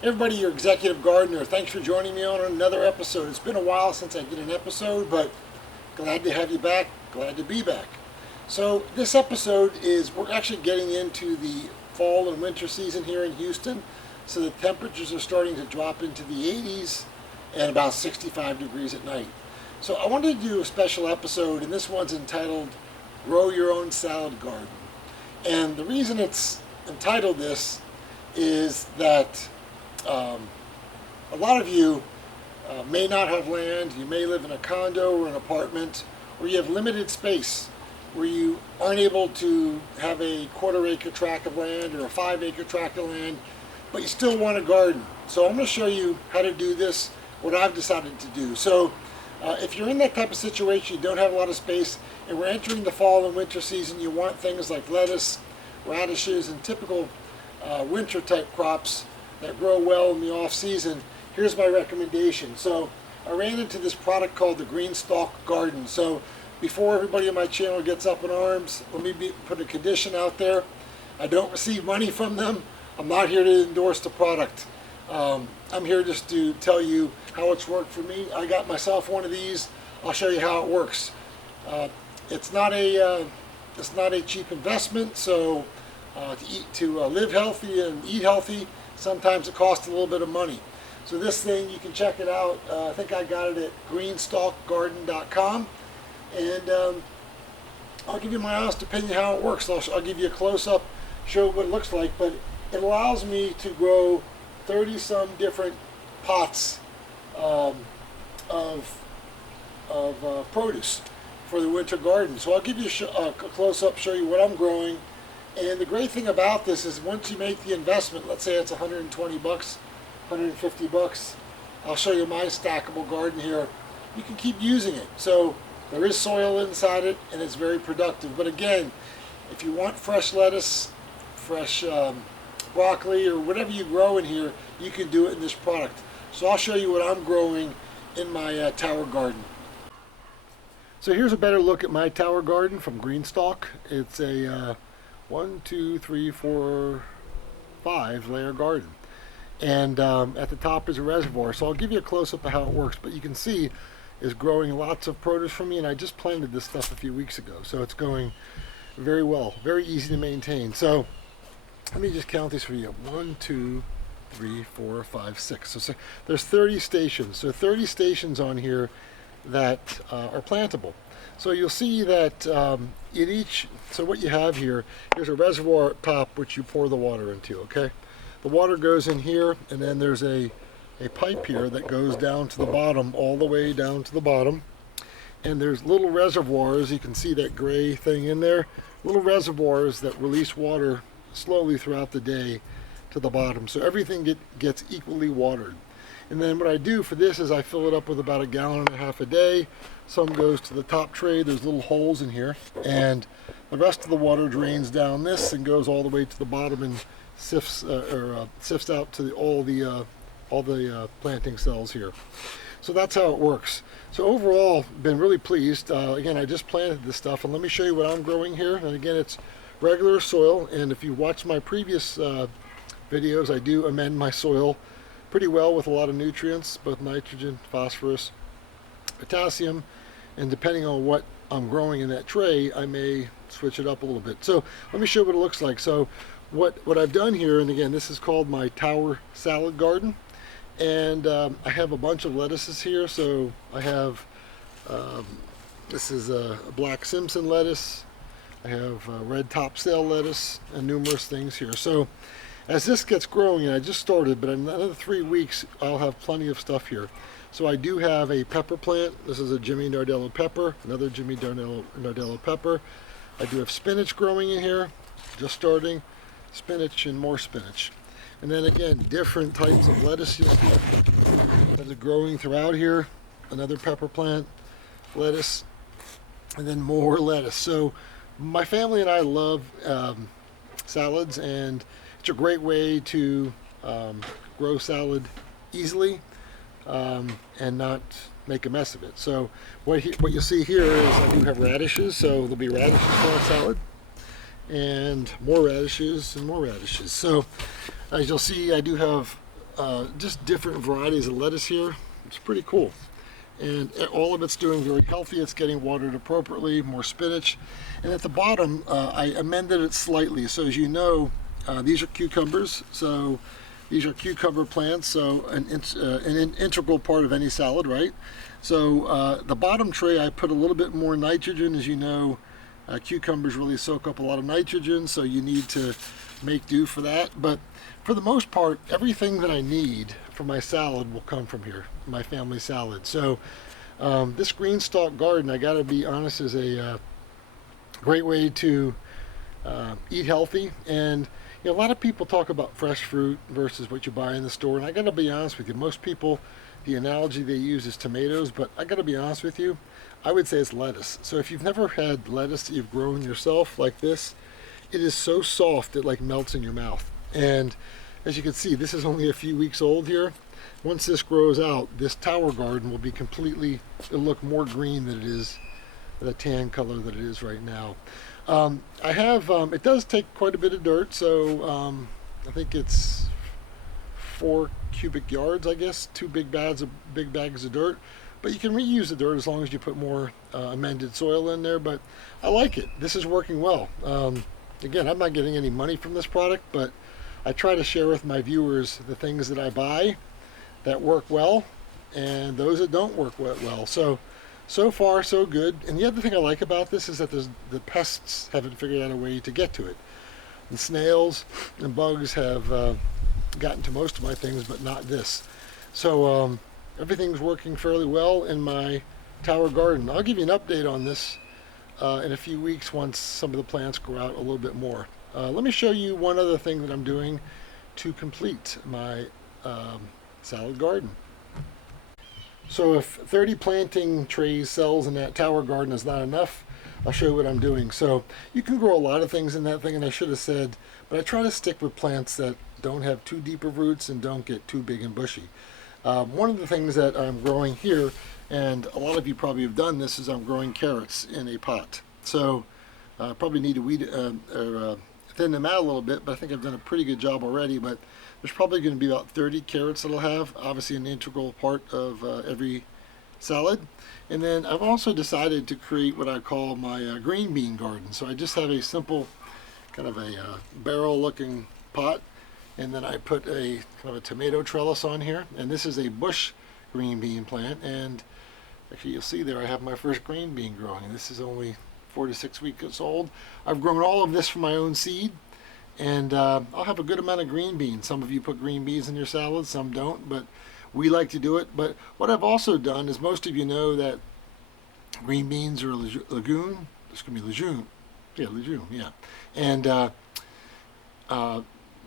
Everybody, your executive gardener, thanks for joining me on another episode. It's been a while since I did an episode, but glad to have you back, glad to be back. So this episode is, we're actually getting into the fall and winter season here in Houston. So the temperatures are starting to drop into the 80s and about 65 degrees at night. So I wanted to do a special episode, and this one's entitled Grow Your Own Salad Garden. And the reason it's entitled this is that a lot of you may not have land. You may live in a condo or an apartment, or you have limited space where you aren't able to have a quarter-acre tract of land or a 5-acre tract of land, but you still want a garden. So I'm going to show you how to do this, what I've decided to do. So if you're in that type of situation, you don't have a lot of space, and we're entering the fall and winter season, you want things like lettuce, radishes, and typical winter type crops that grow well in the off season, here's my recommendation. So I ran into this product called the GreenStalk garden. So before everybody on my channel gets up in arms, let me put a condition out there. I don't receive money from them. I'm not here to endorse the product. I'm here just to tell you how it's worked for me. I got myself one of these. I'll show you how it works. It's not a cheap investment. So to live healthy and eat healthy, sometimes it costs a little bit of money. So this thing, you can check it out. I think I got it at greenstalkgarden.com. And I'll give you my honest opinion how it works. I'll give you a close-up, show what it looks like. But it allows me to grow 30-some different pots of produce for the winter garden. So I'll give you a close-up, show you what I'm growing. And the great thing about this is once you make the investment, let's say it's 120 bucks, 150 bucks, I'll show you my stackable garden here. You can keep using it. So there is soil inside it and it's very productive. But again, if you want fresh lettuce, fresh broccoli, or whatever you grow in here, you can do it in this product. So I'll show you what I'm growing in my tower garden. So here's a better look at my tower garden from GreenStalk. It's a 1, 2, 3, 4, 5 layer garden, and at the top is a reservoir. So I'll give you a close-up of how it works, but you can see it's growing lots of produce for me, and I just planted this stuff a few weeks ago, so it's going very well, very easy to maintain. So let me just count these for you. 1, 2, 3, 4, 5, 6. So there's 30 stations. So 30 stations on here that are plantable. So you'll see that in each, so what you have here, here's a reservoir at top which you pour the water into, okay? The water goes in here, and then there's a pipe here that goes down to the bottom, all the way down to the bottom. And there's little reservoirs, you can see that gray thing in there, little reservoirs that release water slowly throughout the day to the bottom. So everything gets equally watered. And then what I do for this is I fill it up with about 1.5 gallons a day. Some goes to the top tray. There's little holes in here, and the rest of the water drains down this and goes all the way to the bottom and sifts out to all the planting cells here. So that's how it works. So overall, been really pleased. Again, I just planted this stuff, and let me show you what I'm growing here. And again, it's regular soil. And if you watch my previous videos, I do amend my soil pretty well with a lot of nutrients, both nitrogen, phosphorus, potassium, and depending on what I'm growing in that tray, I may switch it up a little bit. So let me show you what it looks like. So what I've done here, and again, this is called my tower salad garden, and I have a bunch of lettuces here. So I have this is a black Simpson lettuce, I have red topsail lettuce, and numerous things here. So as this gets growing, and I just started, but in another 3 weeks, I'll have plenty of stuff here. So I do have a pepper plant. This is a Jimmy Nardello pepper, another Jimmy Nardello pepper. I do have spinach growing in here, just starting, spinach and more spinach. And then again, different types of lettuce you'll see that are growing throughout here. Another pepper plant, lettuce, and then more lettuce. So my family and I love salads, and it's a great way to grow salad easily and not make a mess of it. So what you'll see here is I do have radishes, so there'll be radishes for our salad, and more radishes and more radishes. So as you'll see, I do have just different varieties of lettuce here. It's pretty cool. And all of it's doing very healthy. It's getting watered appropriately, more spinach. And at the bottom, I amended it slightly. So as you know, these are cucumbers. So these are cucumber plants, so an integral part of any salad, right? So the bottom tray, I put a little bit more nitrogen. As you know, cucumbers really soak up a lot of nitrogen, so you need to make do for that. But for the most part, everything that I need for my salad will come from here, my family salad. So this GreenStalk garden, I gotta be honest, is a great way to eat healthy. And you know, a lot of people talk about fresh fruit versus what you buy in the store, and I gotta be honest with you, most people, the analogy they use is tomatoes, but I gotta be honest with you, I would say it's lettuce. So if you've never had lettuce that you've grown yourself like this, it is so soft it like melts in your mouth. And as you can see, this is only a few weeks old here. Once this grows out, this tower garden will be completely, it'll look more green than it is, the tan color that it is right now. I have, it does take quite a bit of dirt, so I think it's 4 cubic yards, I guess, 2 big bags of dirt. But you can reuse the dirt as long as you put more amended soil in there. But I like it. This is working well. Again, I'm not getting any money from this product, but I try to share with my viewers the things that I buy that work well and those that don't work well. So far, so good. And the other thing I like about this is that the pests haven't figured out a way to get to it. The snails and bugs have gotten to most of my things, but not this. So everything's working fairly well in my tower garden. I'll give you an update on this in a few weeks once some of the plants grow out a little bit more. Let me show you one other thing that I'm doing to complete my salad garden. So if 30 planting trays cells in that tower garden is not enough, I'll show you what I'm doing. So you can grow a lot of things in that thing, and I should have said, but I try to stick with plants that don't have too deep of roots and don't get too big and bushy. One of the things that I'm growing here, and a lot of you probably have done this, is I'm growing carrots in a pot. So probably need to weed or thin them out a little bit, but I think I've done a pretty good job already. But there's probably going to be about 30 carrots that I'll have, obviously an integral part of every salad. And then I've also decided to create what I call my green bean garden. So I just have a simple kind of a barrel looking pot, and then I put a kind of a tomato trellis on here, and this is a bush green bean plant. And actually you'll see there I have my first green bean growing. This is only 4 to 6 weeks old. I've grown all of this from my own seed, and I'll have a good amount of green beans. Some of you put green beans in your salad, some don't, but we like to do it. But what I've also done is, most of you know that green beans are a legume. This can be legume. Yeah, legume, yeah. And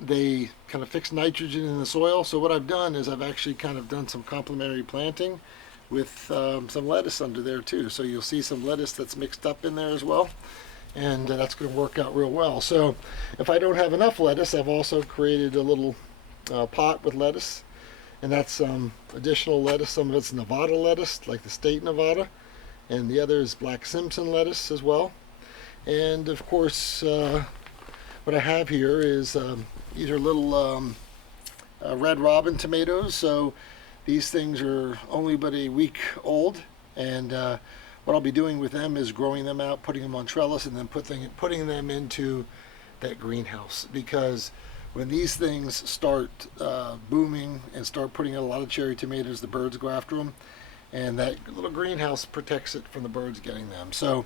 they kind of fix nitrogen in the soil. So what I've done is I've actually kind of done some complementary planting with some lettuce under there too. So you'll see some lettuce that's mixed up in there as well. And that's going to work out real well. So if I don't have enough lettuce, I've also created a little pot with lettuce. And that's some additional lettuce. Some of it's Nevada lettuce, like the state Nevada. And the other is Black Simpson lettuce as well. And of course, what I have here is these are little Red Robin tomatoes. So these things are only but a week old. And what I'll be doing with them is growing them out, putting them on trellis, and then putting them into that greenhouse. Because when these things start booming and start putting out a lot of cherry tomatoes, the birds go after them, and that little greenhouse protects it from the birds getting them. So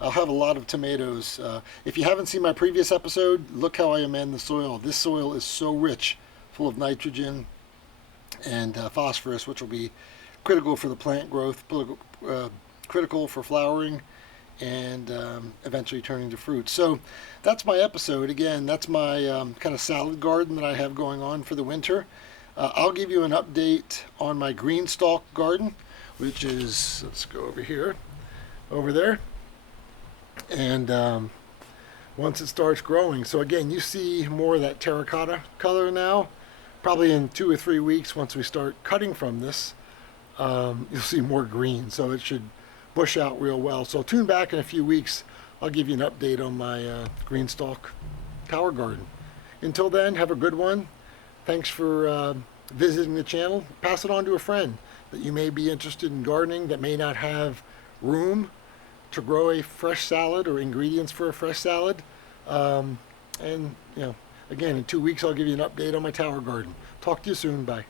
I'll have a lot of tomatoes. If you haven't seen my previous episode, look how I amend the soil. This soil is so rich, full of nitrogen and phosphorus, which will be critical for the plant growth, critical for flowering, and eventually turning to fruit. So that's my episode. Again, that's my kind of salad garden that I have going on for the winter. I'll give you an update on my GreenStalk garden, which is, let's go over here, over there, and once it starts growing. So again, you see more of that terracotta color now. Probably in 2 or 3 weeks, once we start cutting from this, you'll see more green. So it should bush out real well. So tune back in a few weeks. I'll give you an update on my GreenStalk tower garden. Until then, have a good one. Thanks for visiting the channel, pass it on to a friend that you may be interested in gardening that may not have room to grow a fresh salad or ingredients for a fresh salad. And, again, in 2 weeks, I'll give you an update on my tower garden. Talk to you soon. Bye.